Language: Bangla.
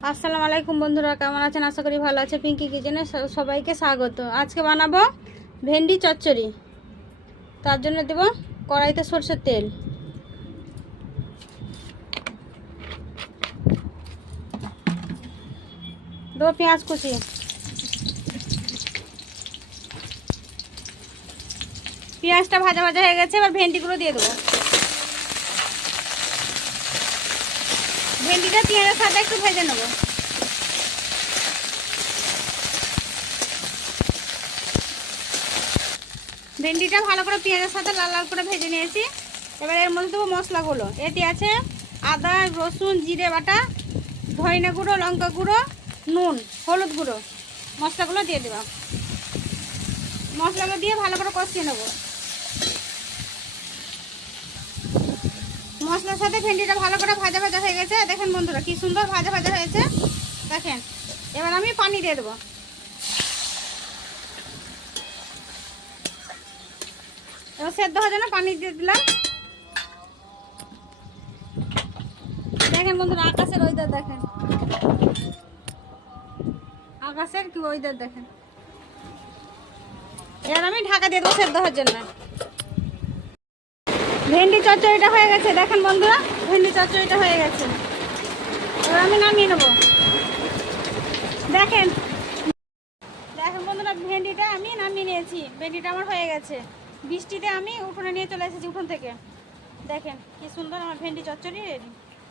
আসসালামু আলাইকুম বন্ধুরা, কেমন আছেন? আশা করি ভালো আছে। পিঙ্কি কিচেনে সবাইকে স্বাগত। আজকে বানাবো ভেন্ডি চচ্চড়ি। তার জন্য দেব কড়াইতে সরষের তেল, দেবো পেঁয়াজ কুচি, পেঁয়াজটা ভাজা ভাজা হয়ে গেছে। এবার ভেন্ডিগুলো দিয়ে দেবো। ভেন্ডিটা পেঁয়াজের সাথে একটু ভেজে নেবো। ভেন্ডিটা ভালো করে পেঁয়াজের সাথে লাল লাল করে ভেজে নিয়েছি। এবার এর মধ্যে দেবো মশলাগুলো। এটি আছে আদা, রসুন, জিরে বাটা, ধনে গুঁড়ো, লঙ্কা গুঁড়ো, নুন, হলুদ গুঁড়ো। মশলাগুলো দিয়ে দেবো। মশলাগুলো দিয়ে ভালো করে কষিয়ে নেবো। মশলার সাথে ভেন্ডিটা ভালো করে ভাজা ভাজা হয়ে গেছে। দেখেন বন্ধুরা কি সুন্দর ভাজা ভাজা হয়েছে। দেখেন, এবার আমি পানি দিয়ে দেবো। এবার সেদ্ধ হওয়ার জন্য পানি দিয়ে দিলাম। দেখেন বন্ধুরা আকাশের ওয়েদার দেখেন, আকাশের কি ওয়েদার দেখেন। এবার আমি ঢাকা দিয়ে দেবো সেদ্ধ হওয়ার জন্য। ভেন্ডি চচ্চড়িটা হয়ে গেছে। দেখেন বন্ধুরা ভেন্ডি চচ্চড়িটা হয়ে গেছে। এবার আমি নামিয়ে নেবো। দেখেন দেখেন বন্ধুরা ভেন্ডিটা আমি নামিয়ে নিয়েছি। ভেন্ডিটা আমার হয়ে গেছে। বৃষ্টিতে আমি উঠোনে নিয়ে চলে এসেছি উঠোন থেকে। দেখেন কি সুন্দর আমার ভেন্ডি চচ্চড়ি রেডি।